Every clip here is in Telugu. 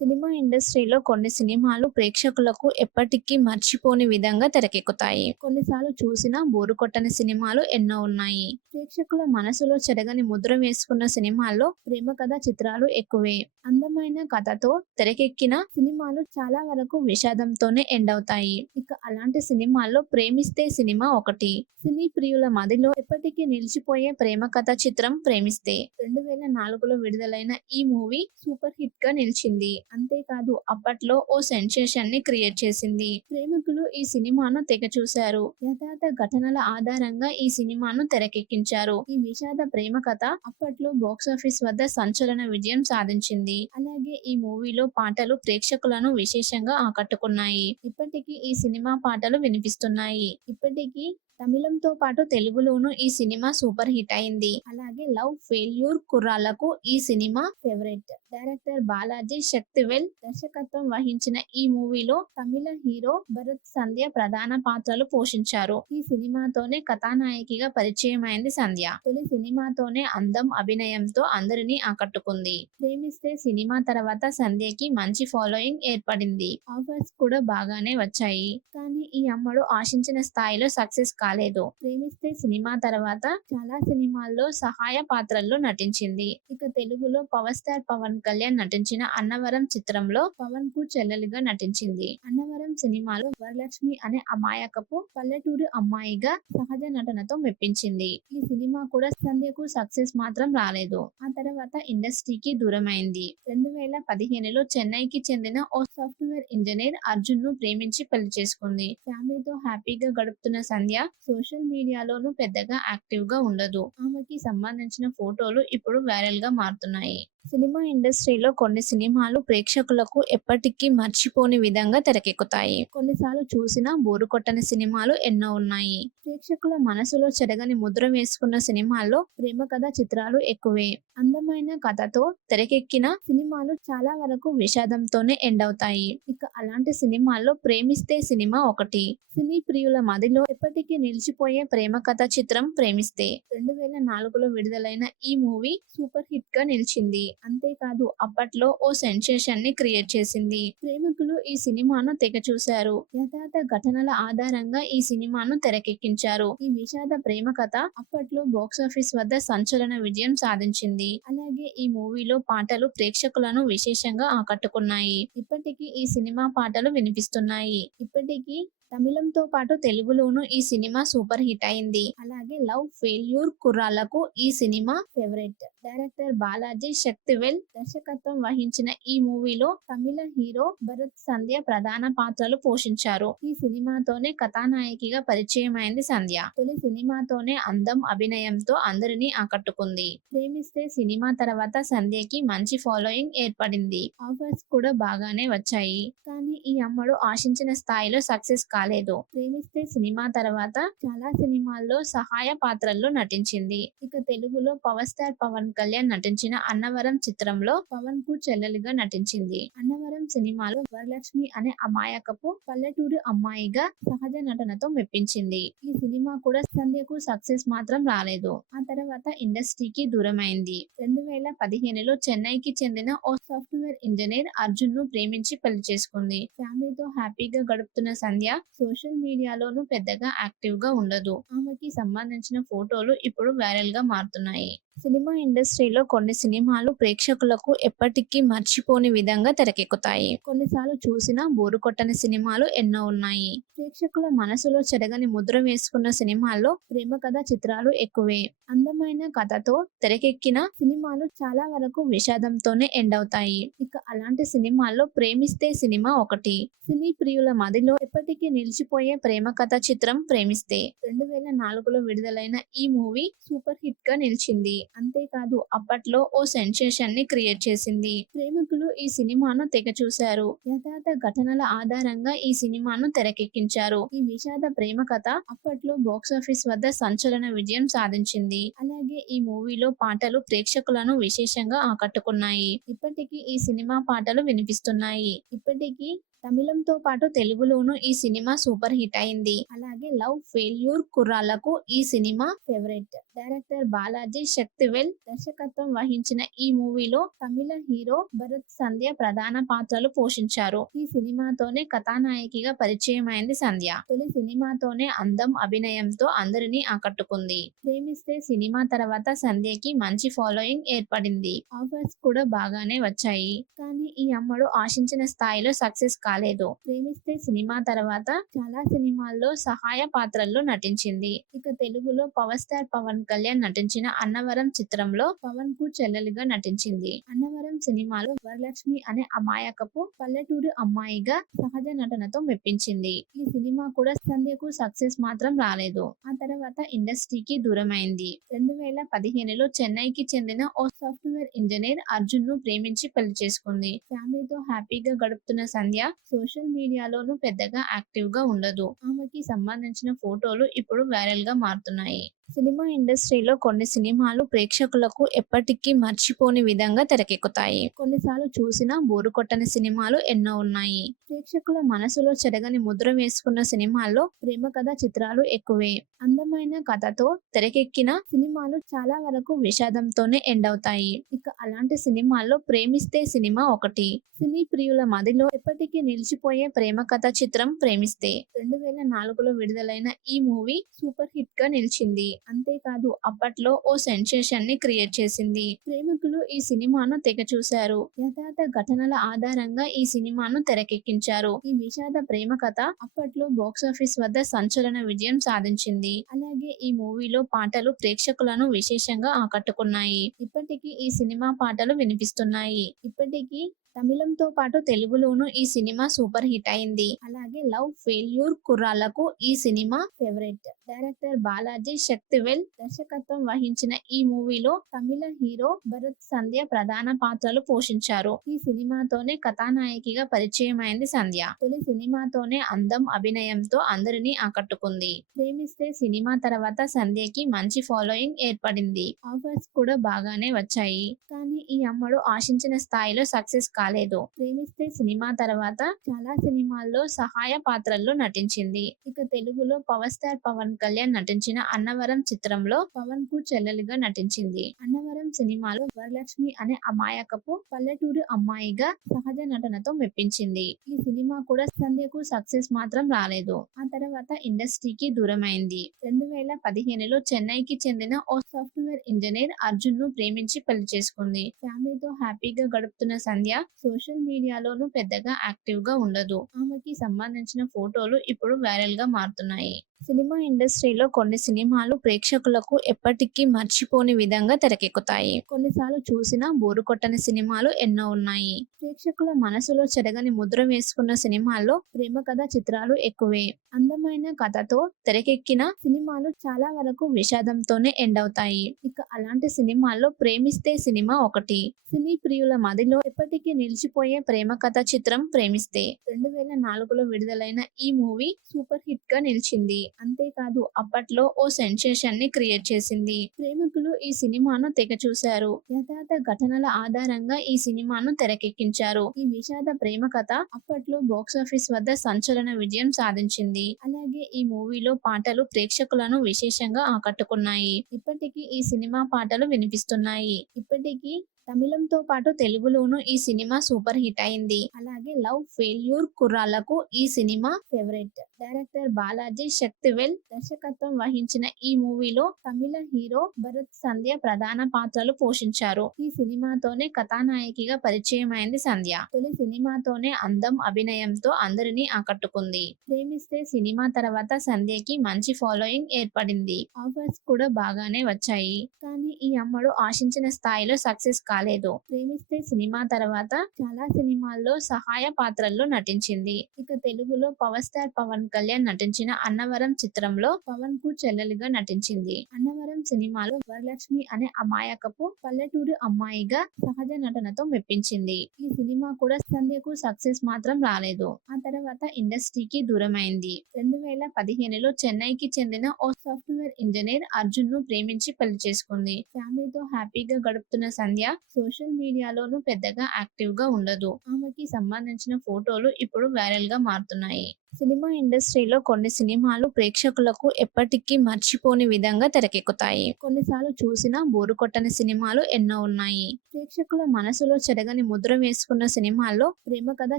సినిమా ఇండస్ట్రీలో కొన్ని సినిమాలు ప్రేక్షకులకు ఎప్పటికీ మర్చిపోని విధంగా తెరకెక్కుతాయి. కొన్నిసార్లు చూసినా బోరు కొట్టని సినిమాలు ఎన్నో ఉన్నాయి. ప్రేక్షకుల మనసులో చెరగని ముద్ర వేసుకున్న సినిమాల్లో ప్రేమ కథ చిత్రాలు ఎక్కువే. అందమైన కథతో తెరకెక్కిన సినిమాలు చాలా వరకు విషాదంతోనే ఎండ్ అవుతాయి. ఇక అలాంటి సినిమాల్లో ప్రేమిస్తే సినిమా ఒకటి. సినీ ప్రియుల మదిలో ఎప్పటికీ నిలిచిపోయే ప్రేమ కథ చిత్రం ప్రేమిస్తే. 2004లో విడుదలైన ఈ మూవీ సూపర్ హిట్ గా నిలిచింది. అంతేకాదు అప్పట్లో ఓ సెన్సేషన్ ని క్రియేట్ చేసింది. ప్రేమికులు ఈ సినిమాను తెగ చూశారు. యథార్థ ఘటనల ఆధారంగా ఈ సినిమాను తెరకెక్కించారు. ఈ విషాద ప్రేమ కథ అప్పట్లో బాక్సాఫీస్ వద్ద సంచలన విజయం సాధించింది. అలాగే ఈ మూవీలో పాటలు ప్రేక్షకులను విశేషంగా ఆకట్టుకున్నాయి. ఇప్పటికీ ఈ సినిమా పాటలు వినిపిస్తున్నాయి. ఇప్పటికీ తమిళంతో పాటు తెలుగులోనూ ఈ సినిమా సూపర్ హిట్ అయింది. అలాగే లవ్ ఫెయిల్యూర్ కుర్రాళ్లకు ఈ cinema favourite. Director Balaji Sakthivel దర్శకత్వం వహించిన ఈ మూవీలో తమిళ హీరో భరత్ సంధ్య ప్రధాన పాత్రలు పోషించారు. ఈ సినిమాతోనే కథానాయకిగా పరిచయమైంది సంధ్య. తొలి సినిమాతోనే అందం, అభినయంతో అందరినీ ఆకట్టుకుంది. ప్రేమిస్తే సినిమా తర్వాత సంధ్యకి మంచి ఫాలోయింగ్ ఏర్పడింది. ఆఫర్స్ కూడా బాగానే వచ్చాయి. కానీ ఈ అమ్మడు ఆశించిన స్థాయిలో సక్సెస్ కాలేదు. ప్రేమిస్తే సినిమా తర్వాత చాలా సినిమాల్లో సహాయ పాత్రల్లో నటించింది. ఇక తెలుగులో పవర్ స్టార్ పవన్ కళ్యాణ్ నటించిన అన్నవరం చిత్రంలో పవన్ కు చెల్లెలిగా నటించింది. అన్నవరం సినిమాలో వరలక్ష్మి అనే అమాయకపు పల్లెటూరు అమ్మాయిగా సహజ నటనతో మెప్పించింది. ఈ సినిమా కూడా సంధ్యకు సక్సెస్ మాత్రం రాలేదు. ఆ తర్వాత ఇండస్ట్రీకి దూరమైంది. 2015లో చెన్నైకి చెందిన ఓ సాఫ్ట్వేర్ ఇంజనీర్ అర్జున్ ను ప్రేమించి పెళ్లి చేసుకుంది. ఫ్యామిలీతో హ్యాపీగా గడుపుతున్న సంధ్య సోషల్ మీడియాలోనూ పెద్దగా యాక్టివ్ గా ఉండదు. ఆమెకి సంబంధించిన ఫోటోలు ఇప్పుడు వైరల్ గా మారుతున్నాయి. సినిమా ఇండస్ట్రీలో కొన్ని సినిమాలు ప్రేక్షకులకు ఎప్పటికీ మర్చిపోని విధంగా తెరకెక్కుతాయి. కొన్నిసార్లు చూసినా బోరు కొట్టని సినిమాలు ఎన్నో ఉన్నాయి. ప్రేక్షకుల మనసులో చెరగని ముద్ర వేసుకున్న సినిమాల్లో ప్రేమ కథ చిత్రాలు ఎక్కువే. అందమైన కథతో తెరకెక్కిన సినిమాలు చాలా వరకు విషాదంతోనే ఎండ్ అవుతాయి. ఇక అలాంటి సినిమాల్లో ప్రేమిస్తే సినిమా ఒకటి. సినీ ప్రియుల మదిలో ఎప్పటికీ నిలిచిపోయే ప్రేమ కథ చిత్రం ప్రేమిస్తే. 2004లో విడుదలైన ఈ మూవీ సూపర్ హిట్ గా నిలిచింది. అంతేకాదు అప్పట్లో ఓ సెన్సేషన్ ని క్రియేట్ చేసింది. ప్రేమికులు ఈ సినిమాను తెగ చూశారు. యథార్థ ఘటనల ఆధారంగా ఈ సినిమాను తెరకెక్కించారు. ఈ విషాద ప్రేమ కథ అప్పట్లో బాక్సాఫీస్ వద్ద సంచలన విజయం సాధించింది. అలాగే ఈ మూవీలో పాటలు ప్రేక్షకులను విశేషంగా ఆకట్టుకున్నాయి. ఇప్పటికీ ఈ సినిమా పాటలు వినిపిస్తున్నాయి. ఇప్పటికీ తమిళంతో పాటు తెలుగులోనూ ఈ సినిమా సూపర్ హిట్ అయింది. అలాగే లవ్ ఫెయిల్యూర్ కుర్రాళ్లకు ఈ cinema favourite. Director Balaji Sakthivel దర్శకత్వం వహించిన ఈ మూవీలో తమిళ హీరో భరత్ సంధ్య ప్రధాన పాత్రలు పోషించారు. ఈ సినిమాతోనే కథానాయకిగా పరిచయమైంది సంధ్య. తొలి సినిమాతోనే అందం, అభినయంతో అందరినీ ఆకట్టుకుంది. ప్రేమిస్తే సినిమా తర్వాత సంధ్యకి మంచి ఫాలోయింగ్ ఏర్పడింది. ఆఫర్స్ కూడా బాగానే వచ్చాయి. కానీ ఈ అమ్మడు ఆశించిన స్థాయిలో సక్సెస్ కాలేదు. ప్రేమిస్తే సినిమా తర్వాత చాలా సినిమాల్లో సహాయ పాత్రల్లో నటించింది. ఇక తెలుగులో పవర్ స్టార్ పవన్ కళ్యాణ్ నటించిన అన్నవరం చిత్రంలో పవన్ కు చెల్లెలిగా నటించింది. అన్నవరం సినిమాలో వరలక్ష్మి అనే అమాయకపు పల్లెటూరు అమ్మాయిగా సహజ నటనతో మెప్పించింది. ఈ సినిమా కూడా సంధ్యకు సక్సెస్ మాత్రం రాలేదు. ఆ తర్వాత ఇండస్ట్రీకి దూరమైంది. 2015లో చెన్నైకి చెందిన ఓ సాఫ్ట్వేర్ ఇంజనీర్ అర్జున్ ను ప్రేమించి పెళ్లి చేసుకుంది. ఫ్యామిలీతో హ్యాపీగా గడుపుతున్న సంధ్య సోషల్ మీడియాలోనూ పెద్దగా యాక్టివ్ గా ఉండదు. ఆమెకి సంబంధించిన ఫోటోలు ఇప్పుడు వైరల్ గా మారుతున్నాయి. సినిమా ఇండస్ట్రీలో కొన్ని సినిమాలు ప్రేక్షకులకు ఎప్పటికీ మర్చిపోని విధంగా తెరకెక్కుతాయి. కొన్నిసార్లు చూసినా బోరు కొట్టని సినిమాలు ఎన్నో ఉన్నాయి. ప్రేక్షకుల మనసులో చెరగని ముద్ర వేసుకున్న సినిమాల్లో ప్రేమ కథ చిత్రాలు ఎక్కువే. అందమైన కథతో తెరకెక్కిన సినిమాలు చాలా వరకు విషాదంతోనే ఎండ్ అవుతాయి. ఇక అలాంటి సినిమాల్లో ప్రేమిస్తే సినిమా ఒకటి. సినీ ప్రియుల మదిలో ఎప్పటికీ నిలిచిపోయే ప్రేమ కథ చిత్రం ప్రేమిస్తే. 2004లో విడుదలైన ఈ మూవీ సూపర్ హిట్ గా నిలిచింది. అంతేకాదు అప్పట్లో ఓ సెన్సేషన్ ని క్రియేట్ చేసింది. ప్రేమికులు ఈ సినిమాను తెగ చూశారు. యథార్థ ఘటనల ఆధారంగా ఈ సినిమాను తెరకెక్కించారు. ఈ విషాద ప్రేమ కథ అప్పట్లో బాక్సాఫీస్ వద్ద సంచలన విజయం సాధించింది. అలాగే ఈ మూవీలో పాటలు ప్రేక్షకులను విశేషంగా ఆకట్టుకున్నాయి. ఇప్పటికీ ఈ సినిమా పాటలు వినిపిస్తున్నాయి. ఇప్పటికీ తమిళంతో పాటు తెలుగులోనూ ఈ సినిమా సూపర్ హిట్ అయింది. అలాగే లవ్ ఫెయిల్యూర్ కుర్రాళ్లకు ఈ cinema favourite. Director Balaji Sakthivel దర్శకత్వం వహించిన ఈ మూవీలో తమిళ హీరో భరత్ సంధ్య ప్రధాన పాత్రలు పోషించారు. ఈ సినిమాతోనే కథానాయకిగా పరిచయమైంది సంధ్య. తొలి సినిమాతోనే అందం, అభినయంతో అందరినీ ఆకట్టుకుంది. ప్రేమిస్తే సినిమా తర్వాత సంధ్యకి మంచి ఫాలోయింగ్ ఏర్పడింది. ఆఫర్స్ కూడా బాగానే వచ్చాయి. కానీ ఈ అమ్మడు ఆశించిన స్థాయిలో సక్సెస్ కాలేదు. ప్రేమిస్తే సినిమా తర్వాత చాలా సినిమాల్లో సహాయ పాత్రల్లో నటించింది. ఇక తెలుగులో పవర్ స్టార్ పవన్ కళ్యాణ్ నటించిన అన్నవరం చిత్రంలో పవన్ కు చెల్లెలిగా నటించింది. అన్నవరం సినిమాలో వరలక్ష్మి అనే అమాయకపు పల్లెటూరు అమ్మాయిగా సహజ నటనతో మెప్పించింది. ఈ సినిమా కూడా సంధ్యకు సక్సెస్ మాత్రం రాలేదు. ఆ తర్వాత ఇండస్ట్రీకి దూరమైంది. 2015లో చెన్నైకి చెందిన ఓ సాఫ్ట్వేర్ ఇంజనీర్ అర్జున్ ను ప్రేమించి పెళ్లి చేసుకుంది. ఫ్యామిలీతో హ్యాపీగా గడుపుతున్న సంధ్య సోషల్ మీడియాలోనూ పెద్దగా యాక్టివ్ గా ఉండదు. ఆమెకి సంబంధించిన ఫోటోలు ఇప్పుడు వైరల్ గా మారుతున్నాయి. సినిమా ఇండస్ట్రీలో కొన్ని సినిమాలు ప్రేక్షకులకు ఎప్పటికీ మర్చిపోని విధంగా తెరకెక్కుతాయి. కొన్నిసార్లు చూసినా బోరు కొట్టని సినిమాలు ఎన్నో ఉన్నాయి. ప్రేక్షకుల మనసులో చెరగని ముద్ర వేసుకున్న సినిమాల్లో ప్రేమ కథ చిత్రాలు ఎక్కువే. అందమైన కథతో తెరకెక్కిన సినిమాలు చాలా వరకు విషాదంతోనే ఎండ్ అవుతాయి. ఇక అలాంటి సినిమాల్లో ప్రేమిస్తే సినిమా ఒకటి. సినీ ప్రియుల మదిలో ఎప్పటికీ నిలిచిపోయే ప్రేమ కథ చిత్రం ప్రేమిస్తే. 2004లో విడుదలైన ఈ మూవీ సూపర్ హిట్ గా నిలిచింది. అంతేకాదు అప్పట్లో ఓ సెన్సేషన్ ని క్రియేట్ చేసింది. ప్రేమికులు ఈ సినిమాను తెగ చూశారు. యథార్థ ఘటనల ఆధారంగా ఈ సినిమాను తెరకెక్కించారు. ఈ విషాద ప్రేమ కథ అప్పట్లో బాక్సాఫీస్ వద్ద సంచలన విజయం సాధించింది. అలాగే ఈ మూవీలో పాటలు ప్రేక్షకులను విశేషంగా ఆకట్టుకున్నాయి. ఇప్పటికీ ఈ సినిమా పాటలు వినిపిస్తున్నాయి. ఇప్పటికీ తమిళంతో పాటు తెలుగులోనూ ఈ సినిమా సూపర్ హిట్ అయింది. అలాగే లవ్ ఫెయిల్యూర్ కుర్రాళ్లకు ఈ cinema favourite. Director Balaji Sakthivel దర్శకత్వం వహించిన ఈ మూవీలో తమిళ హీరో భరత్ సంధ్య ప్రధాన పాత్రలు పోషించారు. ఈ సినిమాతోనే కథానాయకిగా పరిచయమైంది సంధ్య. తొలి సినిమాతోనే అందం, అభినయంతో అందరినీ ఆకట్టుకుంది. ప్రేమిస్తే సినిమా తర్వాత సంధ్యకి మంచి ఫాలోయింగ్ ఏర్పడింది. ఆఫర్స్ కూడా బాగానే వచ్చాయి. కానీ ఈ అమ్మడు ఆశించిన స్థాయిలో సక్సెస్ కాలేదు. ప్రేమిస్తే సినిమా తర్వాత చాలా సినిమాల్లో సహాయ పాత్రల్లో నటించింది. ఇక తెలుగులో పవర్ స్టార్ పవన్ కళ్యాణ్ నటించిన అన్నవరం చిత్రంలో పవన్ కు చెల్లెలిగా నటించింది. అన్నవరం సినిమాలో వరలక్ష్మి అనే అమాయకపు పల్లెటూరు అమ్మాయిగా సహజ నటనతో మెప్పించింది. ఈ సినిమా కూడా సంధ్యకు సక్సెస్ మాత్రం రాలేదు. ఆ తర్వాత ఇండస్ట్రీకి దూరమైంది. 2015లో చెన్నైకి చెందిన ఓ సాఫ్ట్వేర్ ఇంజనీర్ అర్జున్ ను ప్రేమించి పెళ్లి చేసుకుంది. ఫ్యామిలీతో హ్యాపీగా గడుపుతున్న సంధ్య సోషల్ మీడియాలోనూ పెద్దగా యాక్టివ్ గా ఉండదు. ఆమెకి సంబంధించిన ఫోటోలు ఇప్పుడు వైరల్ గా మారుతున్నాయి. సినిమా ఇండస్ట్రీలో కొన్ని సినిమాలు ప్రేక్షకులకు ఎప్పటికీ మర్చిపోని విధంగా తెరకెక్కుతాయి. కొన్నిసార్లు చూసినా బోరు కొట్టని సినిమాలు ఎన్నో ఉన్నాయి. ప్రేక్షకుల మనసులో చెరగని ముద్ర వేసుకున్న సినిమాల్లో ప్రేమ కథ చిత్రాలు ఎక్కువే. అందమైన కథతో తెరకెక్కిన సినిమాలు చాలా వరకు విషాదంతోనే ఎండ్ అవుతాయి. ఇక అలాంటి సినిమాల్లో ప్రేమిస్తే సినిమా ఒకటి. సినీ ప్రియుల మదిలో ఎప్పటికీ నిలిచిపోయే ప్రేమ కథ చిత్రం ప్రేమిస్తే. 2004లో విడుదలైన ఈ మూవీ సూపర్ హిట్ గా నిలిచింది. అంతేకాదు అప్పట్లో ఓ సెన్సేషన్ ని క్రియేట్ చేసింది. ప్రేమికులు ఈ సినిమాను తెగ చూశారు. యథార్థ ఘటనల ఆధారంగా ఈ సినిమాను తెరకెక్కించారు. ఈ విషాద ప్రేమ కథ అప్పట్లో బాక్సాఫీస్ వద్ద సంచలన విజయం సాధించింది. అలాగే ఈ మూవీలో పాటలు ప్రేక్షకులను విశేషంగా ఆకట్టుకున్నాయి. ఇప్పటికీ ఈ సినిమా పాటలు వినిపిస్తున్నాయి. ఇప్పటికీ తమిళంతో పాటు తెలుగులోనూ ఈ సినిమా సూపర్ హిట్ అయింది. అలాగే లవ్ ఫెయిల్యూర్ కుర్రాళ్లకు ఈ cinema favourite. Director Balaji Sakthivel దర్శకత్వం వహించిన ఈ మూవీలో తమిళ హీరో భరత్ సంధ్య ప్రధాన పాత్రలు పోషించారు. ఈ సినిమాతోనే కథానాయకిగా పరిచయమైంది సంధ్య. తొలి సినిమాతోనే అందం, అభినయంతో అందరినీ ఆకట్టుకుంది. ప్రేమిస్తే సినిమా తర్వాత సంధ్యకి మంచి ఫాలోయింగ్ ఏర్పడింది. ఆఫర్స్ కూడా బాగానే వచ్చాయి. కానీ ఈ అమ్మడు ఆశించిన స్థాయిలో సక్సెస్ కాలేదు. ప్రేమిస్తే సినిమా తర్వాత చాలా సినిమాల్లో సహాయ పాత్రల్లో నటించింది. ఇక తెలుగులో పవర్ స్టార్ పవన్ కళ్యాణ్ నటించిన అన్నవరం చిత్రంలో పవన్ కు చెల్లెలిగా నటించింది. అన్నవరం సినిమాలో వరలక్ష్మి అనే అమాయకపు పల్లెటూరు అమ్మాయిగా సహజ నటనతో మెప్పించింది. ఈ సినిమా కూడా సంధ్యకు సక్సెస్ మాత్రం రాలేదు. ఆ తర్వాత ఇండస్ట్రీకి దూరమైంది. 2015లో చెన్నైకి చెందిన ఓ సాఫ్ట్వేర్ ఇంజనీర్ అర్జున్ ను ప్రేమించి పెళ్లి చేసుకుంది. ఫ్యామిలీతో హ్యాపీగా గడుపుతున్న సంధ్య సోషల్ మీడియాలోనూ పెద్దగా యాక్టివ్‌గా ఉండదు. ఆమెకి సంబంధించిన ఫోటోలు ఇప్పుడు వైరల్‌గా మారుతున్నాయి. సినిమా ఇండస్ట్రీలో కొన్ని సినిమాలు ప్రేక్షకులకు ఎప్పటికీ మర్చిపోని విధంగా తెరకెక్కుతాయి. కొన్నిసార్లు చూసినా బోరు కొట్టని సినిమాలు ఎన్నో ఉన్నాయి. ప్రేక్షకుల మనసులో చెరగని ముద్ర వేసుకున్న సినిమాల్లో ప్రేమ కథ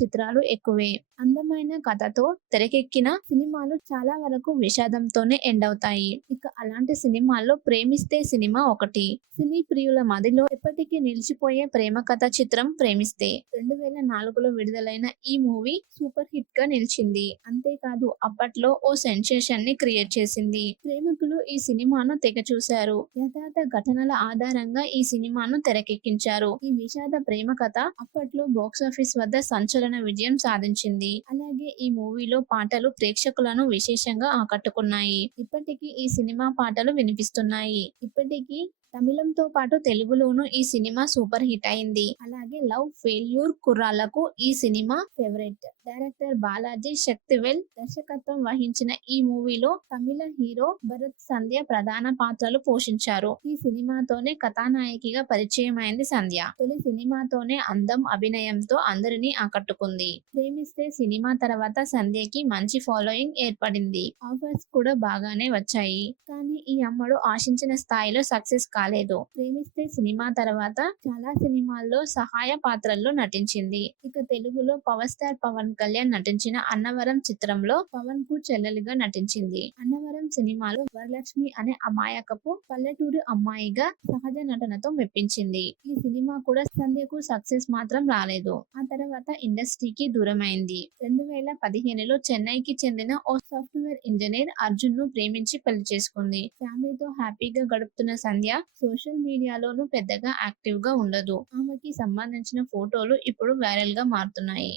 చిత్రాలు ఎక్కువే. అందమైన కథతో తెరకెక్కిన సినిమాలు చాలా వరకు విషాదంతోనే ఎండ్ అవుతాయి. ఇక అలాంటి సినిమాల్లో ప్రేమిస్తే సినిమా ఒకటి. సినీ ప్రియుల మదిలో ఎప్పటికీ నిలిచిపోయే ప్రేమ కథ చిత్రం ప్రేమిస్తే. 2004లో విడుదలైన ఈ మూవీ సూపర్ హిట్ గా నిలిచింది. అంతేకాదు అప్పట్లో ఓ సెన్సేషన్ ని క్రియేట్ చేసింది. ప్రేమికులు ఈ సినిమాను తెగ చూశారు. యథార్థ ఘటనల ఆధారంగా ఈ సినిమాను తెరకెక్కించారు. ఈ విషాద ప్రేమ కథ అప్పట్లో బాక్సాఫీస్ వద్ద సంచలన విజయం సాధించింది. అలాగే ఈ మూవీలో పాటలు ప్రేక్షకులను విశేషంగా ఆకట్టుకున్నాయి. ఇప్పటికీ ఈ సినిమా పాటలు వినిపిస్తున్నాయి. ఇప్పటికీ తమిళంతో పాటు తెలుగులోనూ ఈ సినిమా సూపర్ హిట్ అయింది. అలాగే లవ్ ఫెయిల్యూర్ కుర్రాళ్లకు ఈ cinema favourite. Director Balaji Sakthivel దర్శకత్వం వహించిన ఈ మూవీలో తమిళ హీరో భరత్ సంధ్య ప్రధాన పాత్రలు పోషించారు. ఈ సినిమాతోనే కథానాయకిగా పరిచయమైంది సంధ్య. తొలి సినిమాతోనే అందం, అభినయంతో అందరినీ ఆకట్టుకుంది. ప్రేమిస్తే సినిమా తర్వాత సంధ్యకి మంచి ఫాలోయింగ్ ఏర్పడింది. ఆఫర్స్ కూడా బాగానే వచ్చాయి. కానీ ఈ అమ్మడు ఆశించిన స్థాయిలో సక్సెస్ కాలేదు. ప్రేమిస్తే సినిమా తర్వాత చాలా సినిమాల్లో సహాయ పాత్రల్లో నటించింది. ఇక తెలుగులో పవర్ స్టార్ పవన్ కళ్యాణ్ నటించిన అన్నవరం చిత్రంలో పవన్ కు చెల్లెలిగా నటించింది. అన్నవరం సినిమాలో వరలక్ష్మి అనే అమాయకపు పల్లెటూరు అమ్మాయిగా సహజ నటనతో మెప్పించింది. ఈ సినిమా కూడా సంధ్యకు సక్సెస్ మాత్రం రాలేదు. ఆ తర్వాత ఇండస్ట్రీకి దూరమైంది. 2015లో చెన్నైకి చెందిన ఓ సాఫ్ట్వేర్ ఇంజనీర్ అర్జున్ ను ప్రేమించి పెళ్లి చేసుకుంది. ఫ్యామిలీతో హ్యాపీగా గడుపుతున్న సంధ్య సోషల్ మీడియాలోనూ పెద్దగా యాక్టివ్ గా ఉండదు. ఆమెకి సంబంధించిన ఫోటోలు ఇప్పుడు వైరల్ గా మారుతున్నాయి.